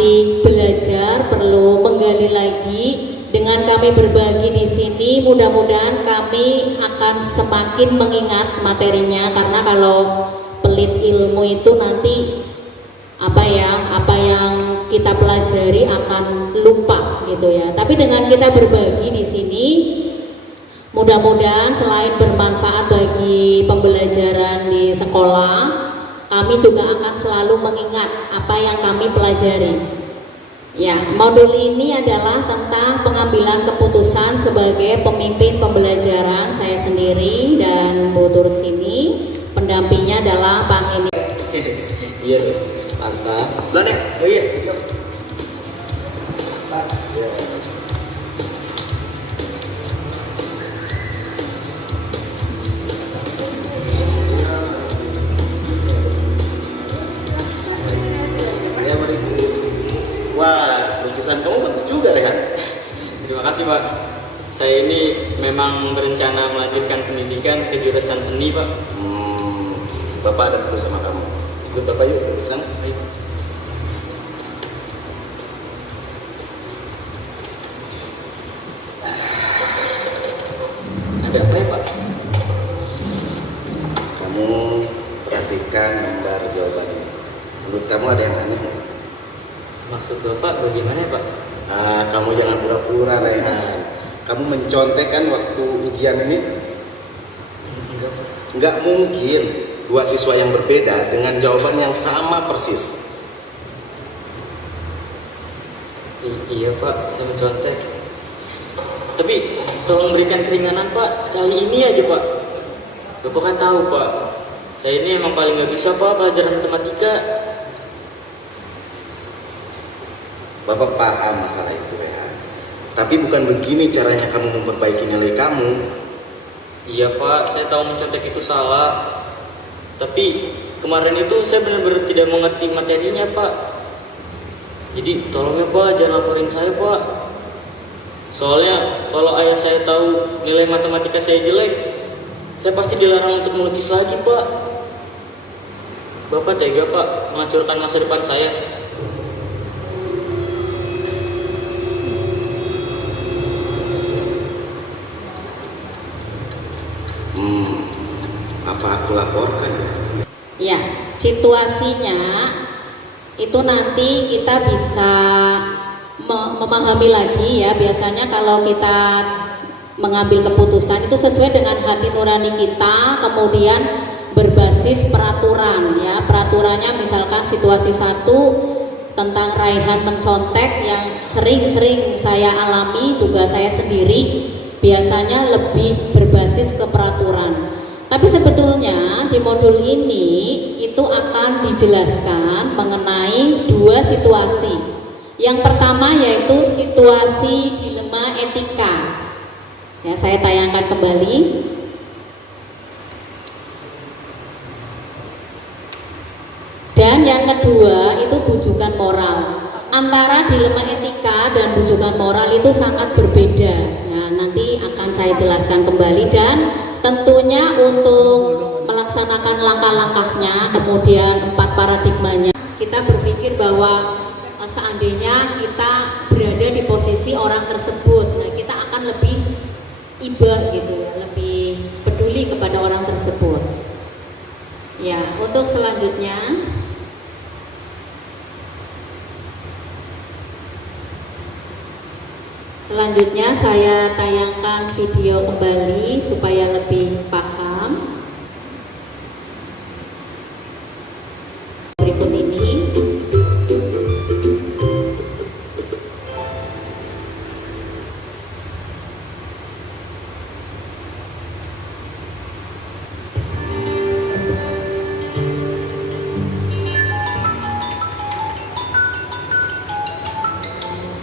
masih belajar, perlu menggali lagi. Dengan kami berbagi di sini, mudah-mudahan kami akan semakin mengingat materinya, karena kalau pelit ilmu itu nanti apa yang kita pelajari akan lupa gitu ya. Tapi dengan kita berbagi di sini, mudah-mudahan selain bermanfaat bagi pembelajaran di sekolah, kami juga akan selalu mengingat apa yang kami pelajari. Ya, modul ini adalah tentang pengambilan keputusan sebagai pemimpin pembelajaran. Saya sendiri dan Bu Tursini, pendampingnya adalah Bang ini. Iya, mantap. Belum ya? Oh iya. Wah, lukisan kamu bagus juga, Rehan. Terima kasih, Pak. Saya ini memang berencana melanjutkan pendidikan ke jurusan seni, Pak. Bapak ada perlu sama kamu. Ikut Bapak yuk ke sana. Baik. Ada apa ya, Pak? Kamu perhatikan gambar jawaban ini. Menurut kamu ada yang aneh nggak? Maksud Bapak bagaimana, Pak? Kamu jangan pura-pura, Rehan. Kamu mencontekkan waktu ujian ini? Enggak, Pak. Nggak mungkin dua siswa yang berbeda dengan jawaban yang sama persis. Iya, Pak, saya mencontek. Tapi tolong berikan keringanan, Pak. Sekali ini aja, Pak. Bapak kan tahu, Pak, saya ini emang paling nggak bisa, Pak, pelajaran matematika. Bapak paham masalah itu, Rehan. Tapi bukan begini caranya kamu memperbaiki nilai kamu. Iya, Pak, saya tahu mencontek itu salah. Tapi kemarin itu saya benar-benar tidak mengerti materinya, Pak. Jadi tolong ya, Pak, jangan laporin saya, Pak. Soalnya kalau ayah saya tahu nilai matematika saya jelek, saya pasti dilarang untuk melukis lagi, Pak. Bapak tega, Pak, menghancurkan masa depan saya. Apa aku laporkan ya? Ya, situasinya itu nanti kita bisa memahami lagi ya. Biasanya kalau kita mengambil keputusan itu sesuai dengan hati nurani kita, kemudian berbasis peraturan ya. Peraturannya misalkan situasi 1 tentang Raihan mencontek yang sering-sering saya alami, juga saya sendiri, biasanya lebih berbasis ke peraturan. Tapi sebetulnya di modul ini itu akan dijelaskan mengenai dua situasi. Yang pertama yaitu situasi dilema etika. Ya, saya tayangkan kembali. Dan yang kedua itu bujukan moral. Antara dilema etika dan bujukan moral itu sangat berbeda. Nah, nanti akan saya jelaskan kembali, dan tentunya untuk melaksanakan langkah-langkahnya, kemudian 4 paradigmanya, kita berpikir bahwa seandainya kita berada di posisi orang tersebut, nah kita akan lebih iba gitu ya, lebih peduli kepada orang tersebut. Ya, untuk Selanjutnya saya tayangkan video kembali supaya lebih paham. Berikut ini.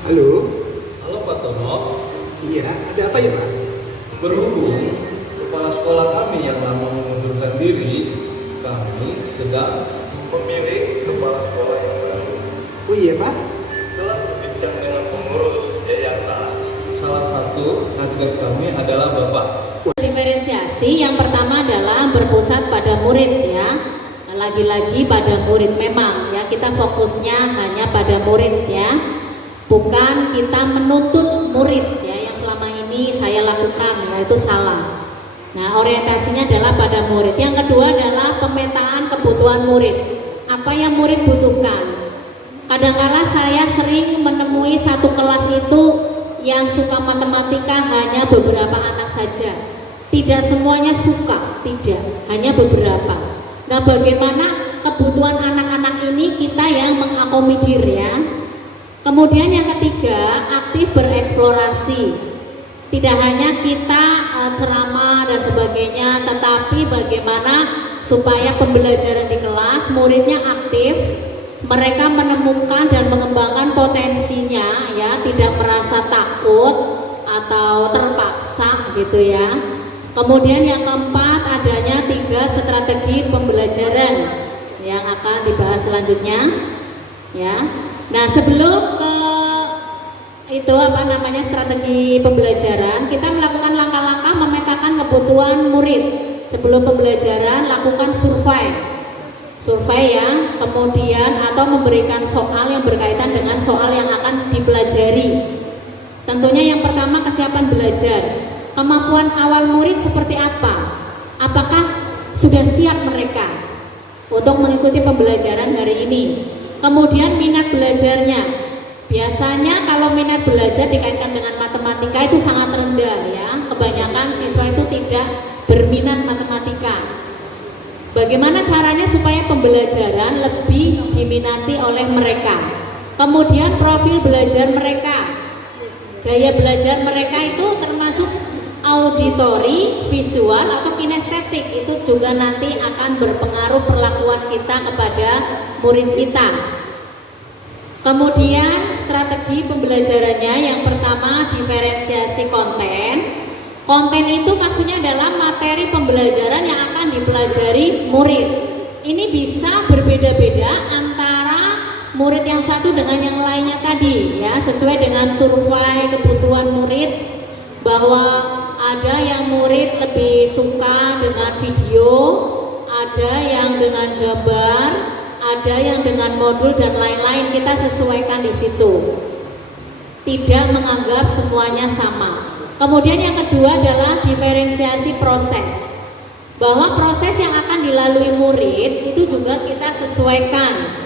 Halo. Halo Pak Tono. Iya, ada apa ya Pak? Berhubung kepala sekolah kami yang lama mengundurkan diri, kami sedang memilih kepala sekolah yang baru. Oh iya Pak? Setelah berbincang dengan pengurus yayasan, salah satu target kami adalah Bapak. Diferensiasi yang pertama adalah berpusat pada murid ya. lagi-lagi pada murid. Memang ya, kita fokusnya hanya pada murid ya, bukan kita menuntut murid ya, yang selama ini saya lakukan ya, itu salah. Nah, orientasinya adalah pada murid. Yang kedua adalah pemetaan kebutuhan murid. Apa yang murid butuhkan? Kadangkala saya sering menemui satu kelas itu yang suka matematika hanya beberapa anak saja. Tidak semuanya suka, tidak, hanya beberapa. Nah, bagaimana kebutuhan anak-anak ini kita yang mengakomodir ya. Kemudian yang ketiga, aktif bereksplorasi. Tidak hanya kita ceramah dan sebagainya, tetapi bagaimana supaya pembelajaran di kelas muridnya aktif, mereka menemukan dan mengembangkan potensinya ya, tidak merasa takut atau terpaksa gitu ya. Kemudian yang keempat, adanya 3 strategi pembelajaran yang akan dibahas selanjutnya ya. Nah, sebelum ke itu strategi pembelajaran, kita melakukan langkah-langkah memetakan kebutuhan murid. Sebelum pembelajaran lakukan survei ya, kemudian atau memberikan soal yang berkaitan dengan soal yang akan dipelajari. Tentunya yang pertama, kesiapan belajar. Kemampuan awal murid seperti apa? Apakah sudah siap mereka untuk mengikuti pembelajaran hari ini? Kemudian minat belajarnya. Biasanya kalau minat belajar dikaitkan dengan matematika itu sangat rendah ya. Kebanyakan siswa itu tidak berminat matematika. Bagaimana caranya supaya pembelajaran lebih diminati oleh mereka? Kemudian profil belajar mereka. Gaya belajar mereka itu termasuk auditori, visual, atau kinestetik. Itu juga nanti akan berpengaruh perlakuan kita kepada murid kita. Kemudian strategi pembelajarannya, yang pertama diferensiasi konten. Konten itu maksudnya adalah materi pembelajaran yang akan dipelajari murid. Ini bisa berbeda-beda antara murid yang satu dengan yang lainnya tadi ya, sesuai dengan survei kebutuhan murid, bahwa ada yang murid lebih suka dengan video, ada yang dengan gambar, ada yang dengan modul dan lain-lain. Kita sesuaikan di situ, tidak menganggap semuanya sama. Kemudian yang kedua adalah diferensiasi proses, bahwa proses yang akan dilalui murid itu juga kita sesuaikan.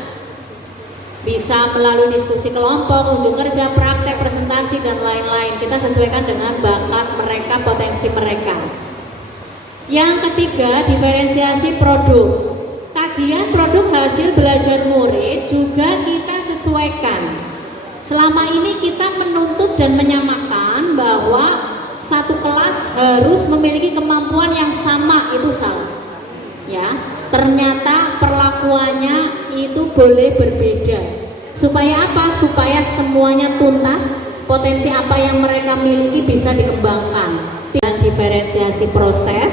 Bisa melalui diskusi kelompok, unjuk kerja, praktek, presentasi, dan lain-lain. Kita sesuaikan dengan bakat mereka, potensi mereka. Yang ketiga, diferensiasi produk. Tagihan produk hasil belajar murid juga kita sesuaikan. Selama ini kita menuntut dan menyamakan bahwa satu kelas harus memiliki kemampuan yang sama, itu salah. Ya, ternyata perlakuannya itu boleh berbeda. Supaya apa? Supaya semuanya tuntas, potensi apa yang mereka miliki bisa dikembangkan. Dan diferensiasi proses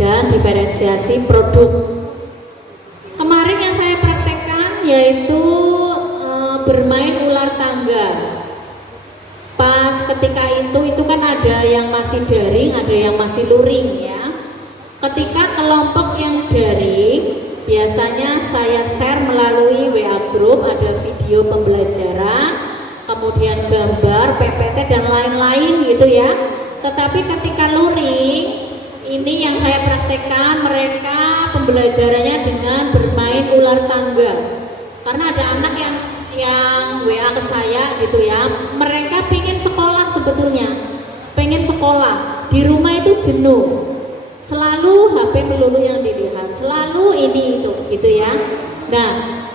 dan diferensiasi produk. Kemarin yang saya praktekkan yaitu bermain ular tangga. Pas ketika itu kan ada yang masih daring, ada yang masih luring ya. Ketika kelompok yang daring, biasanya saya share melalui WA group, ada video pembelajaran, kemudian gambar, PPT dan lain-lain gitu ya. Tetapi ketika luring, ini yang saya praktekkan, mereka pembelajarannya dengan bermain ular tangga. Karena ada anak yang WA ke saya gitu ya, mereka pengen sekolah sebetulnya, pengen sekolah, di rumah itu jenuh, selalu HP melulu yang dilihat, selalu ini itu gitu ya. Nah,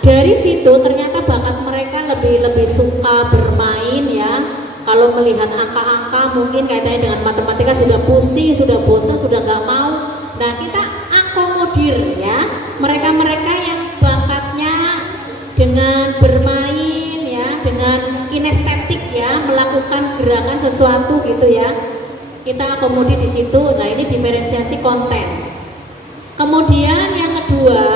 dari situ ternyata bakat mereka lebih suka bermain ya. Kalau melihat angka-angka mungkin kaitannya dengan matematika sudah pusing, sudah bosan, sudah nggak mau. Nah, kita akomodir ya mereka-mereka yang bakatnya dengan bermain ya, dengan kinestetik ya, melakukan gerakan sesuatu gitu ya. Kita akomodir di situ. Nah, ini diferensiasi konten. Kemudian yang kedua,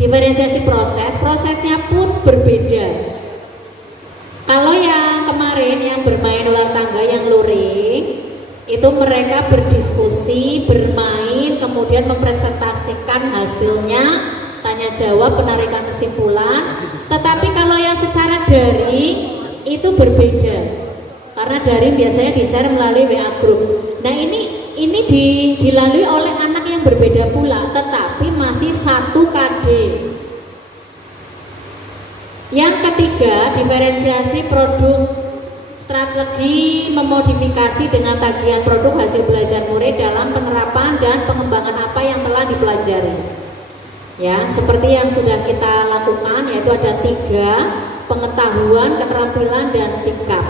diferensiasi proses. Prosesnya pun berbeda. Kalau yang kemarin yang bermain ular tangga, yang luring, Itu mereka berdiskusi, bermain, kemudian mempresentasikan hasilnya, tanya jawab, penarikan kesimpulan. Tetapi kalau yang secara daring itu berbeda, karena daring biasanya di-share melalui WA group. Nah ini dilalui oleh anak yang berbeda pula, tetapi masih satu KD. Yang ketiga, diferensiasi produk. Strategi memodifikasi dengan tagihan produk hasil belajar murid dalam penerapan dan pengembangan apa yang telah dipelajari. Ya, seperti yang sudah kita lakukan, yaitu ada 3: pengetahuan, keterampilan, dan sikap.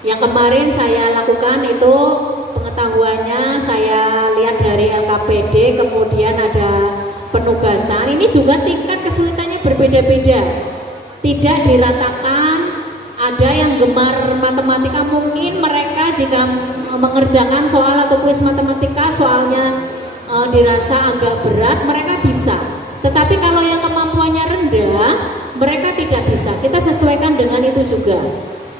Yang kemarin saya lakukan itu pengetahuannya saya lihat dari LKPD, kemudian ada penugasan. Ini juga tingkat kesulitannya berbeda-beda, tidak diratakan. Ada yang gemar matematika, mungkin mereka jika mengerjakan soal atau kuis matematika soalnya dirasa agak berat, mereka bisa. Tetapi kalau yang kemampuannya rendah, mereka tidak bisa. Kita sesuaikan dengan itu juga.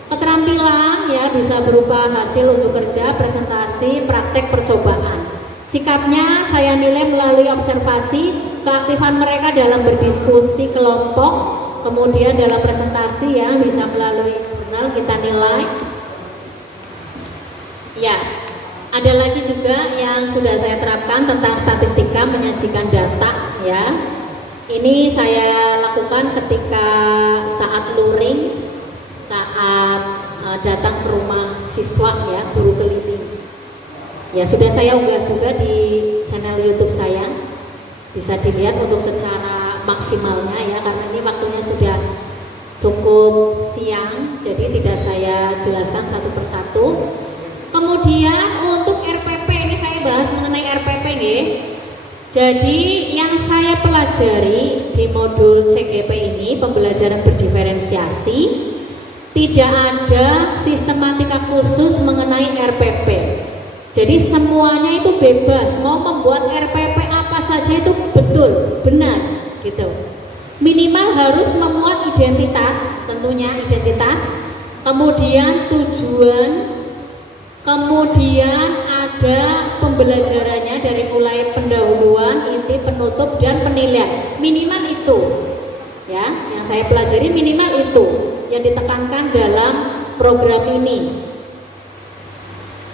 Keterampilan ya bisa berupa hasil untuk kerja, presentasi, praktek, percobaan. Sikapnya saya nilai melalui observasi, keaktifan mereka dalam berdiskusi kelompok, kemudian dalam presentasi ya bisa melalui jurnal kita nilai. Ya, ada lagi juga yang sudah saya terapkan tentang statistika, menyajikan data ya. Ini saya lakukan ketika saat luring, saat datang ke rumah siswa ya, guru keliling. Ya sudah saya unggah juga di channel YouTube saya, bisa dilihat untuk secara maksimalnya ya, karena ini waktunya sudah cukup siang, jadi tidak saya jelaskan satu persatu. Kemudian untuk RPP, ini saya bahas mengenai RPP nggih. Jadi yang saya pelajari di modul CGP ini, pembelajaran berdiferensiasi, tidak ada sistematika khusus mengenai RPP. Jadi semuanya itu bebas, mau membuat RPP apa saja itu betul, benar gitu. Minimal harus memuat identitas, tentunya identitas, kemudian tujuan, kemudian ada pembelajarannya dari mulai pendahuluan, inti, penutup, dan penilaian. Minimal itu ya, yang saya pelajari minimal itu yang ditekankan dalam program ini.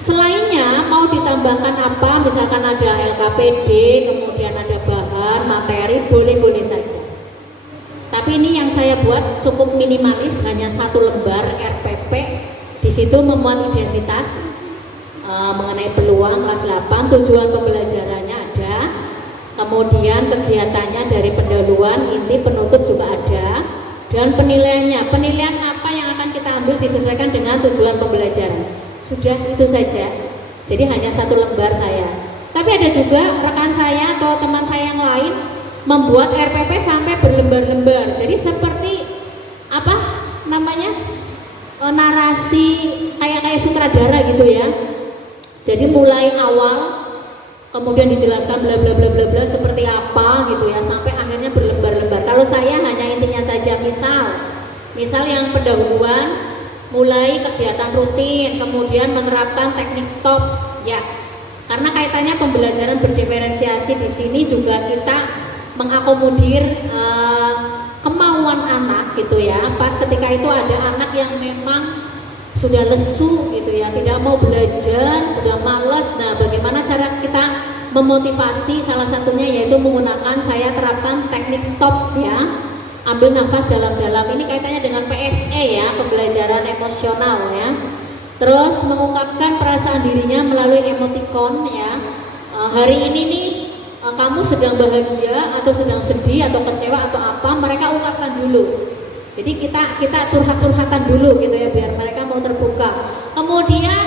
Selainnya mau ditambahkan apa, misalkan ada LKPD, kemudian ada bahan, materi, boleh-boleh saja. Tapi ini yang saya buat cukup minimalis, hanya 1 lembar RPP. Di situ memuat identitas mengenai peluang kelas 8, tujuan pembelajarannya ada, kemudian kegiatannya dari pendahuluan, inti, penutup juga ada, dan penilaiannya. Penilaian apa yang akan kita ambil disesuaikan dengan tujuan pembelajaran. Sudah itu saja. Jadi hanya 1 lembar saya. Tapi ada juga rekan saya atau teman saya yang lain membuat RPP sampai berlembar-lembar. Jadi seperti apa namanya, narasi kayak sutradara gitu ya. Jadi mulai awal, kemudian dijelaskan bla bla bla bla bla seperti apa gitu ya, sampai akhirnya berlembar-lembar. Kalau saya hanya intinya saja, misal yang pendahuluan, mulai kegiatan rutin, kemudian menerapkan teknik stop ya. Karena kaitannya pembelajaran berdiferensiasi di sini juga kita mengakomodir kemauan anak gitu ya. Pas ketika itu ada anak yang memang sudah lesu gitu ya, tidak mau belajar, sudah malas. Nah, bagaimana cara kita memotivasi? Salah satunya yaitu menggunakan, saya terapkan teknik stop ya. Ambil nafas dalam-dalam, ini kaitannya dengan PSE ya, pembelajaran emosional ya. Terus mengungkapkan perasaan dirinya melalui emoticon ya. Hari ini nih kamu sedang bahagia atau sedang sedih atau kecewa atau apa, mereka ungkapkan dulu. Jadi kita curhat-curhatan dulu gitu ya, biar mereka mau terbuka. Kemudian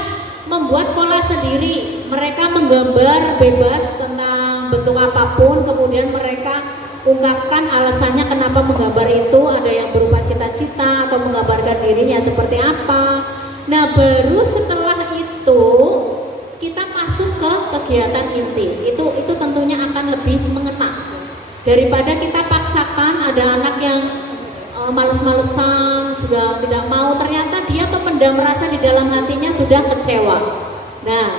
membuat pola sendiri, mereka menggambar bebas tentang bentuk apapun, kemudian mereka ungkapkan alasannya kenapa menggambar itu, ada yang berupa cita-cita atau menggambarkan dirinya seperti apa. Nah, baru setelah itu kita masuk ke kegiatan inti. Itu tentunya akan lebih mengena daripada kita paksakan. Ada anak yang males-malesan, sudah tidak mau, ternyata dia memendam rasa di dalam hatinya, sudah kecewa. Nah,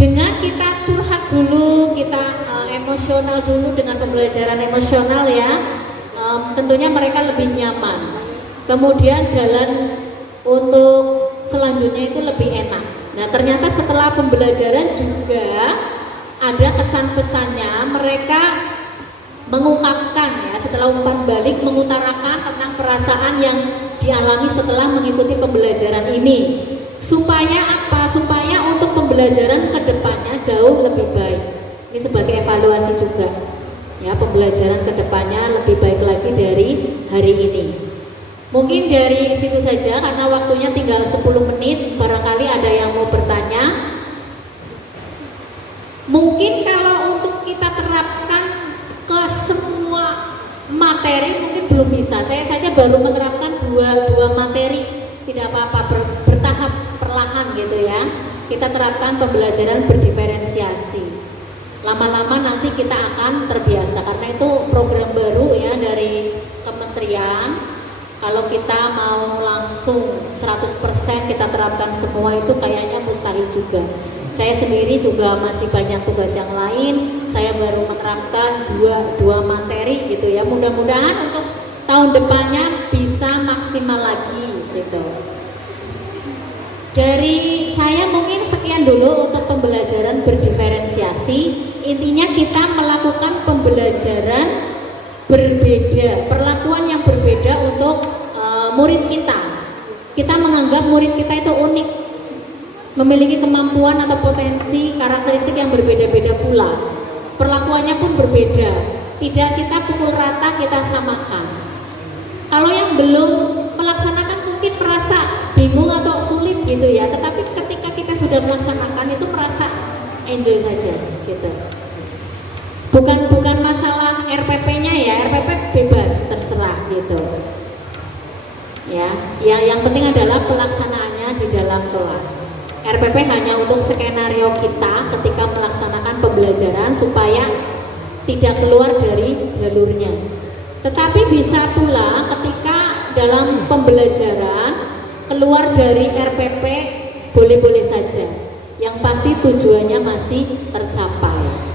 dengan kita curhat dulu, kita emosional dulu dengan pembelajaran emosional ya, tentunya mereka lebih nyaman. Kemudian jalan untuk selanjutnya itu lebih enak. Nah, ternyata setelah pembelajaran juga ada kesan-pesannya, mereka mengungkapkan ya, setelah umpan balik mengutarakan tentang perasaan yang dialami setelah mengikuti pembelajaran ini. Supaya apa? Supaya untuk pembelajaran kedepannya jauh lebih baik. Ini sebagai evaluasi juga ya, pembelajaran kedepannya lebih baik lagi dari hari ini. Mungkin dari situ saja karena waktunya tinggal 10 menit. Barangkali ada yang mau bertanya. Mungkin kalau untuk kita terapkan ke semua materi mungkin belum bisa. Saya saja baru menerapkan dua materi, tidak apa-apa, bertahap perlahan gitu ya. Kita terapkan pembelajaran berdiferensiasi. Lama-lama nanti kita akan terbiasa karena itu program baru ya dari kementerian. Kalau kita mau langsung 100% kita terapkan semua itu kayaknya mustahil juga. Saya sendiri juga masih banyak tugas yang lain. Saya baru menerapkan dua materi gitu ya. Mudah-mudahan untuk tahun depannya bisa maksimal lagi gitu. Dari saya mungkin sekian dulu untuk pembelajaran berdiferensiasi. Intinya kita melakukan pembelajaran berbeda, perlakuan yang berbeda untuk murid kita. Kita menganggap murid kita itu unik, memiliki kemampuan atau potensi karakteristik yang berbeda-beda pula. Perlakuannya pun berbeda, tidak kita pukul rata, kita samakan. Kalau yang belum melaksanakan mungkin merasa bingung atau sulit gitu ya, tetapi ketika kita sudah melaksanakan itu merasa enjoy saja gitu. Bukan masalah RPP-nya ya, RPP bebas terserah gitu. Ya, yang penting adalah pelaksanaannya di dalam kelas. RPP hanya untuk skenario kita ketika melaksanakan pembelajaran supaya tidak keluar dari jalurnya. Tetapi bisa pula ketika dalam pembelajaran keluar dari RPP boleh-boleh saja. Yang pasti tujuannya masih tercapai.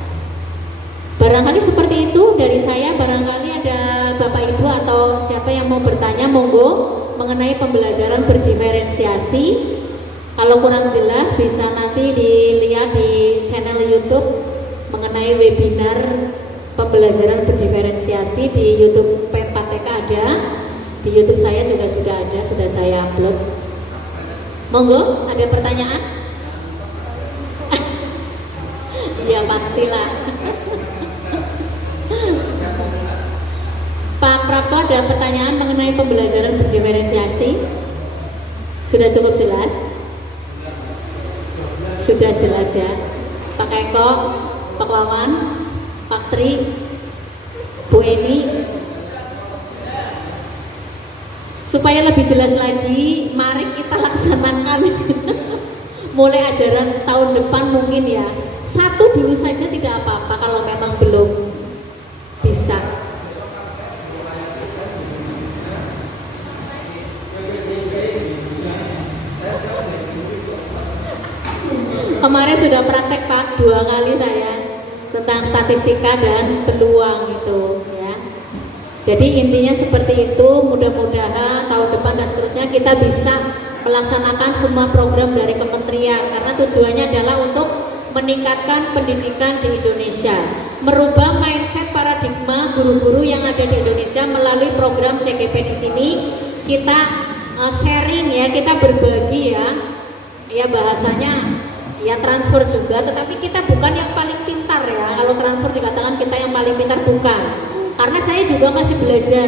Barangkali seperti itu dari saya. Barangkali ada Bapak Ibu atau siapa yang mau bertanya, monggo, mengenai pembelajaran berdiferensiasi. Kalau kurang jelas bisa nanti dilihat di channel YouTube mengenai webinar pembelajaran berdiferensiasi di YouTube P4TK ada, di YouTube saya juga sudah ada, sudah saya upload. Monggo, ada pertanyaan? Ya pastilah. Pak Prapto, ada pertanyaan mengenai pembelajaran berdiferensiasi? Sudah cukup jelas? Sudah jelas ya. Pak Eko, Pak Wawan, Pak Tri, Bu Eni. Supaya lebih jelas lagi, mari kita laksanakan mulai ajaran tahun depan mungkin ya. Satu dulu saja tidak apa-apa kalau memang belum bisa. Kemarin sudah praktek Pak 2 kali saya tentang statistika dan peluang itu ya. Jadi intinya seperti itu. Mudah-mudahan tahun depan dan seterusnya kita bisa melaksanakan semua program dari kementerian karena tujuannya adalah untuk meningkatkan pendidikan di Indonesia, merubah mindset paradigma guru-guru yang ada di Indonesia melalui program CGP di sini. Kita sharing ya, kita berbagi ya bahasanya ya transfer juga, tetapi kita bukan yang paling pintar ya. Kalau transfer dikatakan kita yang paling pintar, bukan. Karena saya juga masih belajar,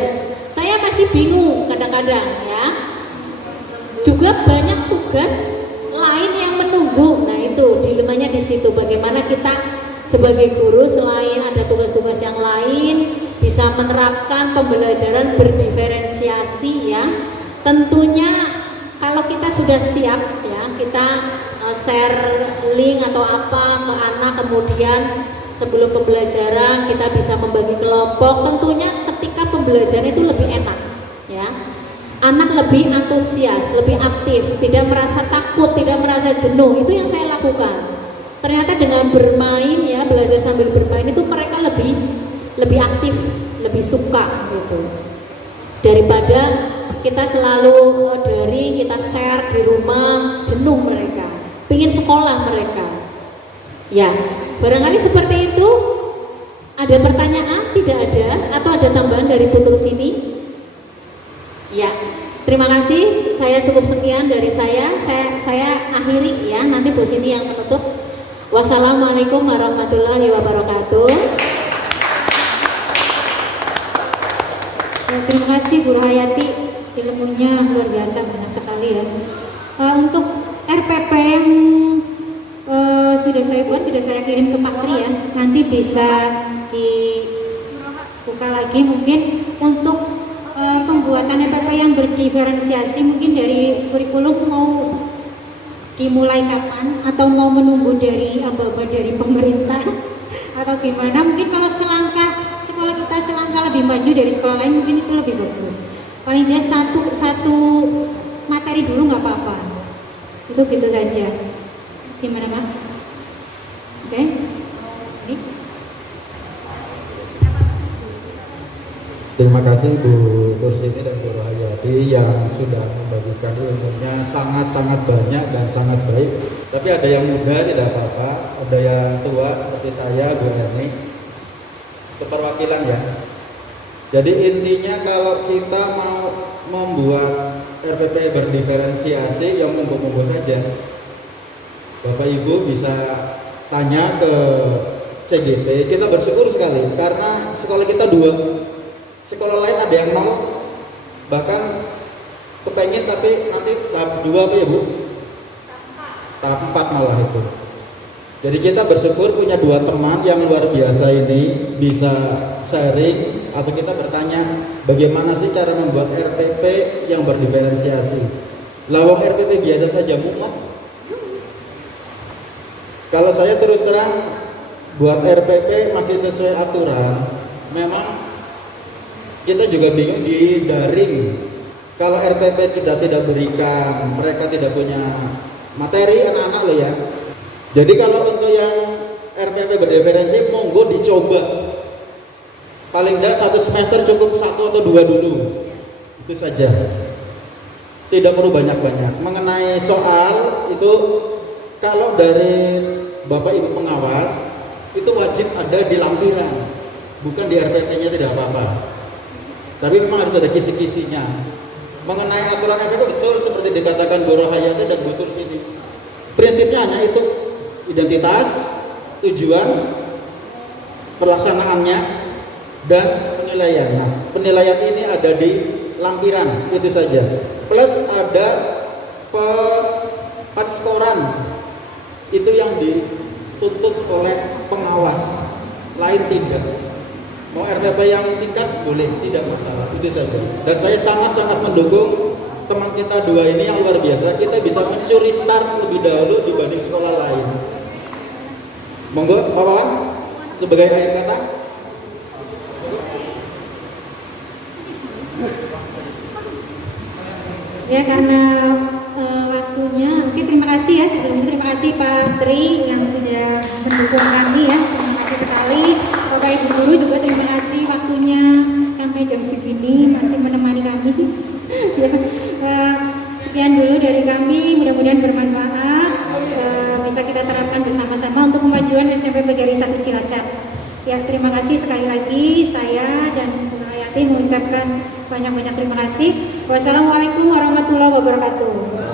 saya masih bingung kadang-kadang ya. Juga banyak tugas lain yang menunggu. Nah itu dilemanya di situ. Bagaimana kita sebagai guru selain ada tugas-tugas yang lain bisa menerapkan pembelajaran berdiferensiasi ya. Tentunya kalau kita sudah siap ya, kita share link atau apa ke anak, kemudian sebelum pembelajaran kita bisa membagi kelompok. Tentunya ketika pembelajaran itu lebih enak ya, anak lebih antusias, lebih aktif, tidak merasa takut takut, tidak merasa jenuh. Itu yang saya lakukan. Ternyata dengan bermain ya, belajar sambil bermain itu mereka lebih aktif, lebih suka gitu. Daripada kita selalu daring, kita share di rumah, jenuh mereka. Pingin sekolah mereka. Ya, barangkali seperti itu. Ada pertanyaan? Tidak ada? Atau ada tambahan dari Bu Tursini? Ya, terima kasih. Saya cukup sekian dari saya. Saya akhiri ya. Nanti Bu Sini yang menutup. Wassalamualaikum warahmatullahi wabarakatuh. Terima kasih Bu Rohayati, ilmunya luar biasa, banyak sekali ya. Untuk RPP yang sudah saya buat, sudah saya kirim ke Pak Tri ya. Nanti bisa dibuka lagi mungkin untuk pembuatan RPP yang berdiferensiasi, mungkin dari kurikulum mau dimulai kapan atau mau menunggu dari aba-aba dari pemerintah atau gimana. Mungkin kalau sekolah kita selangkah lebih maju dari sekolah lain, mungkin itu lebih bagus. Paling dia satu materi dulu nggak apa-apa. Itu gitu saja. Gimana Pak? Oke. Terima kasih Bu Tursini dan Bu Rohayati yang sudah membagikan ilmunya sangat-sangat banyak dan sangat baik. Tapi ada yang muda tidak apa-apa, ada yang tua seperti saya, Bu Erni. Itu perwakilan ya. Jadi intinya kalau kita mau membuat RPP berdiferensiasi yang monggo-monggo saja. Bapak Ibu bisa tanya ke CGP. Kita bersyukur sekali karena sekolah kita 2. Sekolah lain ada yang 0, bahkan kepengen tapi nanti tahap 2 apa ya Bu? Tahap 4 malah itu. Jadi kita bersyukur punya 2 teman yang luar biasa ini, bisa sharing atau kita bertanya bagaimana sih cara membuat RPP yang berdiferensiasi. Lawang RPP biasa saja mumet. Kalau saya terus terang buat RPP masih sesuai aturan, memang kita juga bingung di daring. Kalau RPP kita tidak berikan, mereka tidak punya materi anak-anak loh ya. Jadi kalau untuk yang RPP berdiferensi, monggo dicoba. Paling tidak 1 semester cukup 1 atau 2 dulu. Itu saja. Tidak perlu banyak-banyak. Mengenai soal itu, kalau dari Bapak Ibu pengawas, itu wajib ada di lampiran, bukan di RPP-nya, tidak apa-apa. Tapi memang harus ada kisi-kisinya. Mengenai aturan RPP betul seperti dikatakan Bu Rohayati dan Bu Tursini. Prinsipnya hanya itu, identitas, tujuan, pelaksanaannya, dan penilaian. Nah, penilaian ini ada di lampiran, itu saja. Plus ada patskoran, itu yang dituntut oleh pengawas, lain tidak. Mau RPP yang singkat boleh, tidak masalah, itu saja. Dan saya sangat-sangat mendukung teman kita 2 ini yang luar biasa. Kita bisa mencuri start lebih dahulu dibanding sekolah lain. Monggo Pak Wawan sebagai akhir kata. Ya, karena waktunya, oke, terima kasih ya sebelumnya. Terima kasih Pak Tri yang sudah mendukung kami ya. Terima kasih sekali. Bapak Ibu guru juga terima kasih waktunya sampai jam segini masih menemani kami. Sekian dulu dari kami, mudah-mudahan bermanfaat, bisa kita terapkan bersama-sama untuk kemajuan SMP Negeri 1 Cilacap. Ya, terima kasih sekali lagi. Saya dan Bu Hayati mengucapkan banyak-banyak terima kasih. Wassalamualaikum warahmatullahi wabarakatuh.